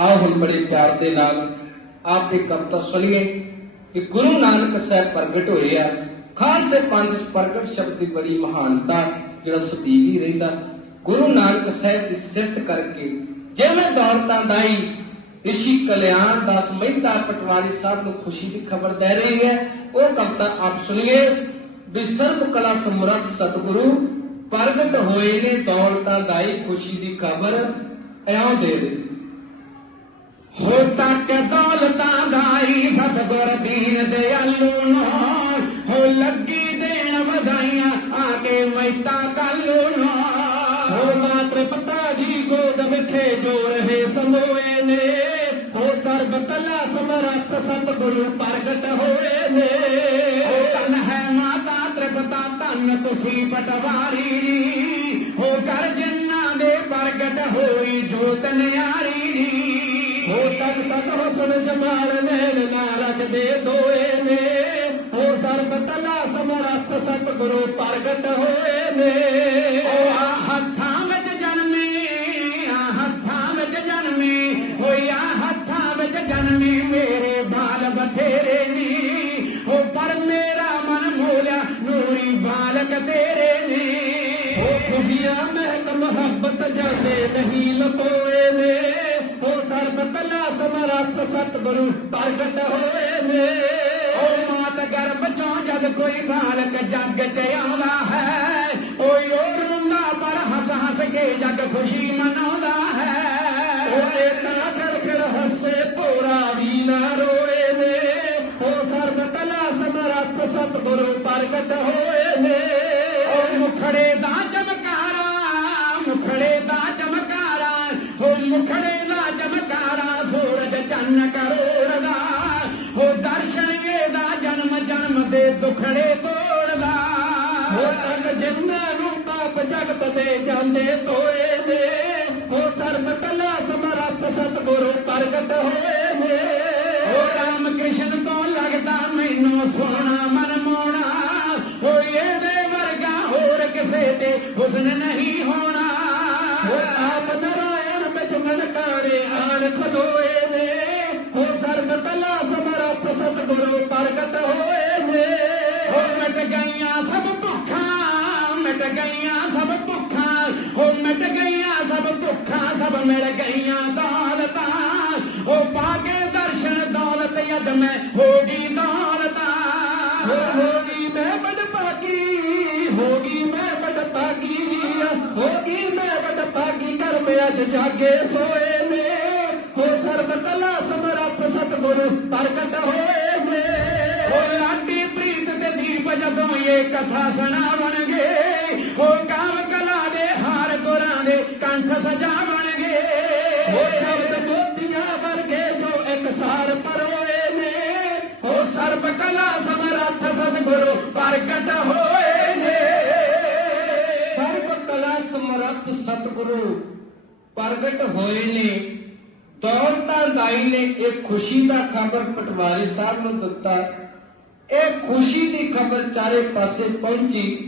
ਆਓ ਹੁਣ ਬੜੇ ਪਿਆਰ ਦੇ ਨਾਲ ਆਪ ਦੀ ਕਵਿਤਾ ਸੁਣੀਏ ਕਿ ਗੁਰੂ ਨਾਨਕ ਸਾਹਿਬ ਪ੍ਰਗਟ ਹੋਏ ਆ। ਖਾਲਸੇ ਪੰਥ ਪ੍ਰਗਟ ਸ਼ਬਦ ਦੀ ਬੜੀ ਮਹਾਨਤਾ, ਜਿਹੜਾ ਸਦੀਵੀ ਰਹਿੰਦਾ। ਗੁਰੂ ਨਾਨਕ ਸਾਹਿਬ ਦੀ ਸਿਫਤ ਕਰਕੇ ਜਿਵੇਂ ਦੌਲਤਾਂ ਦਾਈ, ਰਿਸ਼ੀ ਕਲਿਆਣ ਦਾਸ ਮਹਿਤਾ ਪਟਵਾਰੀ ਸਾਹਿਬ ਨੂੰ ਖੁਸ਼ੀ ਦੀ ਖਬਰ ਦੇ ਰਹੀ ਹੈ। ਉਹ ਕਵਿਤਾ ਆਪ ਸੁਣੀਏ ਵੀ ਸਰਬ ਕਲਾ ਸਮਰੱਥ ਸਤਿਗੁਰੂ ਪ੍ਰਗਟ ਹੋਏ ਨੇ ਦੌਲਤਾਂ ਦਾਈ ਖੁਸ਼ੀ ਦੀ ਖਬਰ, ਇਉਂ ਦੇ ਦੇ ਹੋ ਤੱਕ ਦੌਲਤਾਂ ਦਾਈ ਸਤਗੁਰ ਦੀਨ ਦਿਆਲੂ ਨਾਲ ਹੋ ਲੱਗੀ ਦੇਣ ਵਧਾਈਆਂ ਆ ਕੇ ਮੈਤਾ ਕਾਲੂ ਨਾਲ ਹੋ ਮਾਤਰ ਪਿਤਾ ਜੀ ਗੋਦ ਵਿਖੇ ਜੋ ਰਹੇ ਸੰਦੋਏ ਨੇ। ਹੋ ਸਰਬ ਕਲਾ ਸਮਰੱਥ ਸਤਗੁਰੂ ਪ੍ਰਗਟ ਹੋਏ ਨੇ। ਹੋ ਤਨ ਹੈ ਮਾਤਾ ਤ੍ਰਿਪਤਾ ਧੰਨ ਤੁਸੀਂ ਪਟਵਾਰੀ। ਹੋ ਕਰ ਜਿਨ੍ਹਾਂ ਦੇ ਪ੍ਰਗਟ ਹੋਈ ਜੋਤ ਨਿਆਰੀ। ਜੀ ਹੋ ਤਕ ਤਕ ਹੁਸਨ ਜਮਾਲ ਨੈਣ ਨਾ ਰੱਖਦੇ ਦੋਏ ਨੇ। ਹੋ ਸਰਬ ਤਲਾ ਸਮਰੱਥ ਸਤਿਗੁਰੂ ਪ੍ਰਗਟ ਹੋਏ ਨੇ। ਉਹ ਆ ਹੱਥਾਂ ਵਿੱਚ ਜਨਮੀ ਆ ਹੱਥਾਂ ਵਿੱਚ ਜਨਮੀ ਹੋਈ ਆ ਹੱਥਾਂ ਵਿੱਚ ਜਨਮੀ ਮੇਰੇ ਬਾਲ ਬਥੇਰੇ ਨੀ। ਹੋ ਪਰ ਮੇਰਾ ਮਨ ਮੋਲਿਆ ਨੂਰੀ ਬਾਲਕ ਤੇਰੇ ਨੇ। ਹੋ ਖੁਸ਼ੀਆਂ ਮਹਿਕ ਮੁਹੱਬਤ ਜਾਂਦੇ ਨਹੀਂ ਲਪੋਏ ਨੇ ਹੋ ਸਰਬ ਕਲਾ ਸਮਰੱਥ ਸਤਿਗੁਰੂ ਪ੍ਰਗਟ ਹੋਏ ਨੇ। ਉਹ ਮਾਤ ਗਰਭ ਚੋਂ ਜਦ ਕੋਈ ਬਾਲਕ ਜੱਗ ਚ ਆਉਂਦਾ ਹੈ, ਓਏ ਓ ਰੋਂਦਾ ਪਰ ਹੱਸ ਹੱਸ ਕੇ ਜੱਗ ਖੁਸ਼ੀ ਮਨਾਉਂਦਾ ਹੈ। ਓਏ ਤਾਂ ਕਰ ਫਿਰ ਹੱਸੇ ਭੋਰਾ ਵੀ ਨਾ ਰੋਏ ਨੇ। ਉਹ ਸਰਬ ਕਲਾ ਸਮਰੱਥ ਸਤਿਗੁਰੂ ਪ੍ਰਗਟ ਹੋਏ ਨੇ। ਓ ਮੁਖੜੇ ਦਾ ਚਮਕਾਰਾ, ਮੁਖੜੇ ਦਾ ਚਮਕਾਰਾ ਹੋ ਮੁਖੜੇ ਚੰਨ ਕਰੋੜ ਦਾ ਹੋ ਦਰਸ਼ਨ ਇਹਦਾ ਜਨਮ ਜਨਮ ਦੇ ਦੁਖੜੇ ਤੋੜਦਾ ਹੋ ਤਨ ਜਿੰਨਾਂ ਨੂੰ ਪਾਪ ਜਗਤ ਦੇ ਜਾਂਦੇ ਤੋਏ ਨੇ। ਹੋ ਸਰਬ ਕਲਾ ਸਮਰੱਥ ਸਤਿਗੁਰੂ ਪ੍ਰਗਟ ਹੋਏ ਨੇ। ਹੋ ਰਾਮ ਕ੍ਰਿਸ਼ਨ ਤੋਂ ਲੱਗਦਾ ਮੈਨੂੰ ਸੋਹਣਾ ਮਨਮੋਣਾ ਹੋ ਇਹਦੇ ਵਰਗਾ ਹੋਰ ਕਿਸੇ ਤੇ ਹੁਸਨ ਨਹੀਂ ਹੋਣਾ। ਹੋ ਆਪ ਨਰਾਇਣ ਵਿੱਚ ਮਨ ਕਾਰੇ ਆਣ ਖਲੋਏ ਸਰਬ ਕਲਾ ਸਮਰੱਥ ਸਤਿਗੁਰੂ ਪ੍ਰਗਟ ਹੋਏ ਨੇ ਹੋ ਮਿਟ ਗਈਆਂ ਸਭ ਭੁੱਖਾਂ ਮਿਟ ਗਈਆਂ ਸਭ ਭੁੱਖਾਂ ਹੋ ਮਿਟ ਗਈਆਂ ਸਭ ਭੁੱਖਾਂ ਸਭ ਮਿਲ ਗਈਆਂ ਦੌਲਤਾਂ ਹੋ ਪਾ ਕੇ ਦਰਸ਼ਨ ਦੌਲਤ ਯਦ ਮੈਂ ਹੋ ਗਈ ਦੌਲਤਾਂ ਹੋ ਹੋ ਗਈ ਮੈਂ ਬੜ ਭਾਗੀ ਹੋ ਗਈ ਮੈਂ ਬੜ ਭਾਗੀ ਹੋ ਗਈ ਮੈਂ ਬੜ ਭਾਗੀ ਕਰਮ ਅੱਜ ਜਾਗੇ ਸੋਏ ਸਤਿਗੁਰੂ ਪ੍ਰਗਟ ਹੋਏ ਨੇ। ਹੋ ਲਾਡੀ ਪ੍ਰੀਤ ਤੇ ਦੀਪ ਜਦੋਂ ਇਹ ਕਥਾ ਸੁਣਾਵਣਗੇ ਹੋ ਕਾਮ ਕਲਾ ਦੇ ਹਾਰ ਗੁਰਾਂ ਦੇ ਕੰਠ ਸਜਾਵਣਗੇ। ਹੋ ਸ਼ਬਦ ਮੋਤੀਆਂ ਵਰਗੇ ਜੋ ਇੱਕ ਸਾਰ ਪਰੋਏ ਨੇ ਹੋ ਸਰਬ ਕਲਾ ਸਮਰੱਥ ਸਤਿਗੁਰੂ ਪ੍ਰਗਟ ਹੋਏ ਨੇ। ਸਰਬ ਕਲਾ ਸਮਰੱਥ ਸਤਿਗੁਰੂ ਪ੍ਰਗਟ ਹੋਏ ਨੇ। ਦੌਲਤਾਂ ਦਾਈ ਨੇ ਇਹ ਖੁਸ਼ੀ ਦਾ ਖਬਰ ਪਟਵਾਰੀ ਸਾਹਿਬ ਨੂੰ ਦਿੱਤਾ। ਇਹ ਖੁਸ਼ੀ ਦੀ ਖਬਰ ਚਾਰੇ ਪਾਸੇ ਪਹੁੰਚੀ।